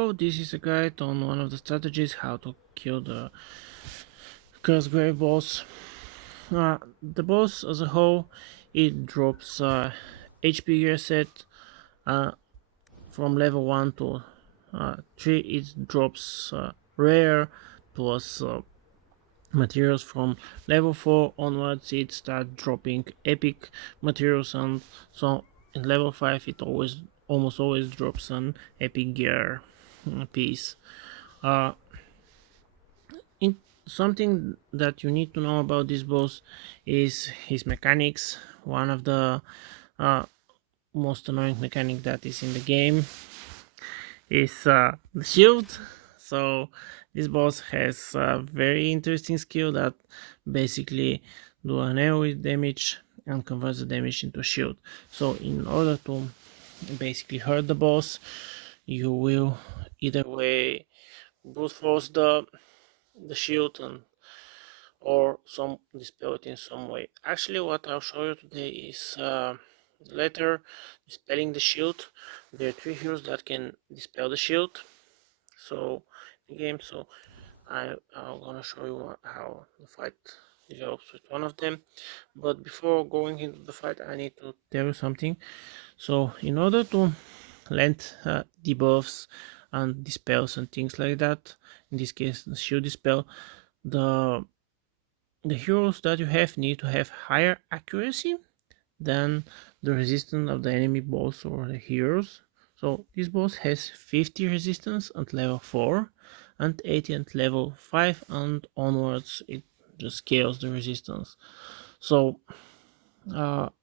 So this is a guide on one of the strategies how to kill the Grave boss. The boss as a whole, it drops HP reset uh, from level 1 to 3. It drops rare plus materials from level 4 onwards. It starts dropping epic materials, and so in level 5 it almost always drops an epic gear piece. Uh, in Something that you need to know about this boss is his mechanics. One of the uh, most annoying mechanic that is in the game is the shield. So this boss has a very interesting skill that basically do an AoE damage and converts the damage into shield. So in order to basically hurt the boss, you will either way brute force the shield and or some dispel it in some way. Actually, what I'll show you today is later dispelling the shield. There are three heroes that can dispel the shield. So the game. So I'm gonna show you how the fight develops with one of them. But before going into the fight, I need to tell you something. So in order to land debuffs and dispels and things like that, in this case the shield dispel, the the heroes that you have need to have higher accuracy than the resistance of the enemy boss or the heroes. So this boss has 50 resistance at level 4 and 80 at level 5, and onwards it just scales the resistance. So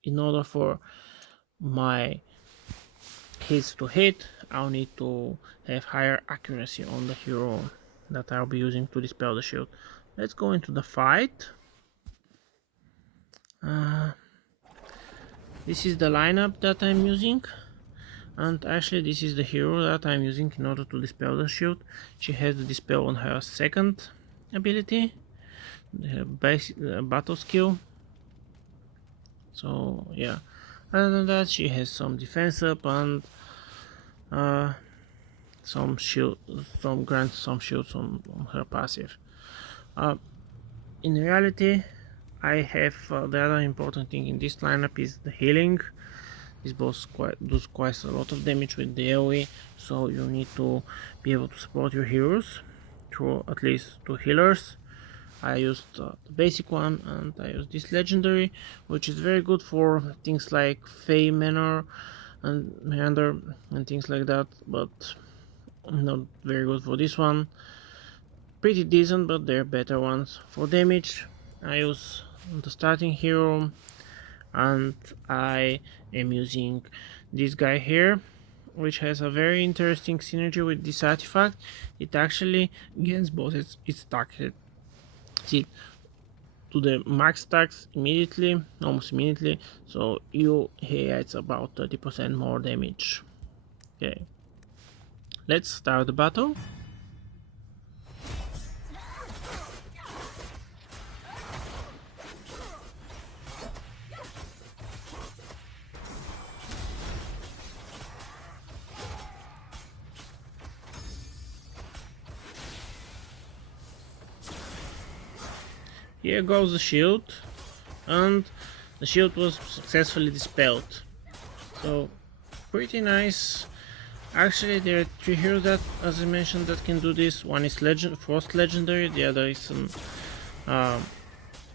in order for my hits to hit, I'll need to have higher accuracy on the hero that I'll be using to dispel the shield. Let's go into the fight. This is the lineup that I'm using, and actually this is the hero that I'm using in order to dispel the shield. She has the dispel on her second ability, the basic battle skill. So yeah, other than that she has some defense up and some shield, some grants some shields on her passive. In reality, I have the other important thing in this lineup is the healing. This boss does quite a lot of damage with the AoE, so you need to be able to support your heroes through at least two healers. I used the basic one, and I used this legendary, which is very good for things like Fey Manor and Meander and things like that, but not very good for this one. Pretty decent, but there are better ones. For damage, I use the starting hero, and I am using this guy here, which has a very interesting synergy with this artifact. It actually gains both its targeted see to the max stacks immediately, almost immediately. So you here it's about 30% more damage. Okay, let's start the battle. Here goes the shield, and the shield was successfully dispelled. So pretty nice. Actually, there are three heroes that, as I mentioned, that can do this. One is Frost Legendary, the other is an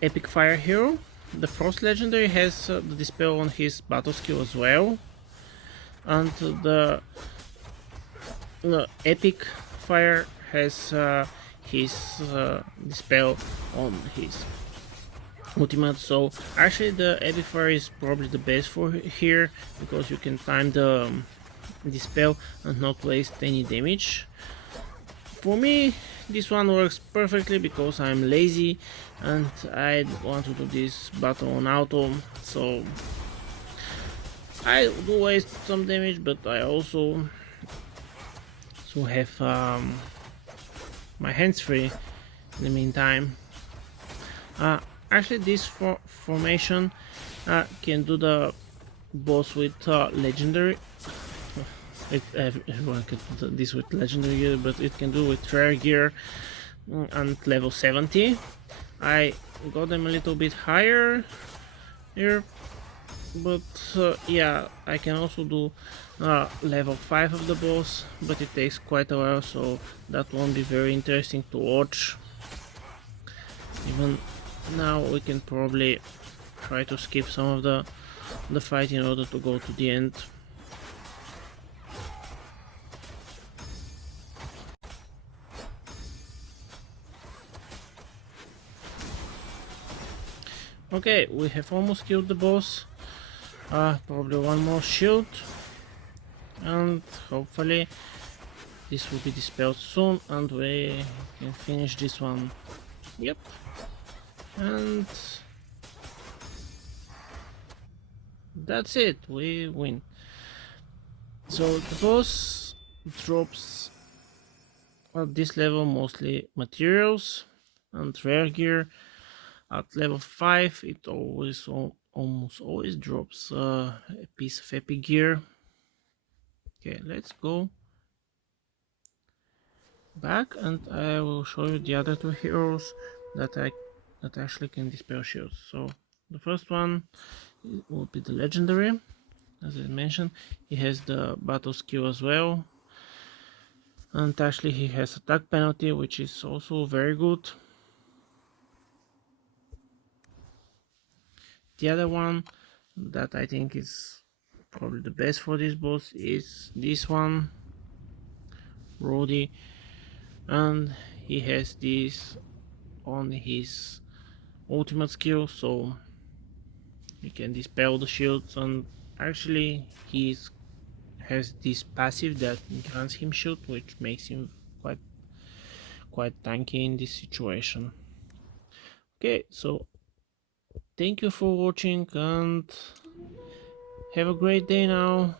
Epic Fire hero. The Frost Legendary has the dispel on his battle skill as well, and the Epic Fire has his dispel on his ultimate. So actually the Epic Fire is probably the best for here, because you can time the dispel and not waste any damage. For me this one works perfectly because I'm lazy and I want to do this battle on auto, so I do waste some damage, but I also have my hands free in the meantime. Actually this formation can do the boss with legendary Everyone can do this with legendary gear, but it can do with rare gear and level 70. I got them a little bit higher here, but yeah, I can also do level 5 of the boss, but it takes quite a while, so that won't be very interesting to watch. Even now we can probably try to skip some of the fight in order to go to the end. Okay, we have almost killed the boss. Probably one more shield, and hopefully this will be dispelled soon and we can finish this one. Yep. And that's it, we win. So the boss drops at this level mostly materials and rare gear. At level 5 it almost always drops a piece of epic gear. Okay, let's go back and I will show you the other two heroes that actually can dispel shields. So the first one will be the legendary. As I mentioned, he has the battle skill as well, and actually he has attack penalty, which is also very good. The other one that I think is probably the best for this boss is this one, Roddy, and he has this on his ultimate skill, so he can dispel the shields, and actually he has this passive that grants him shield, which makes him quite tanky in this situation. Okay, so thank you for watching and have a great day now.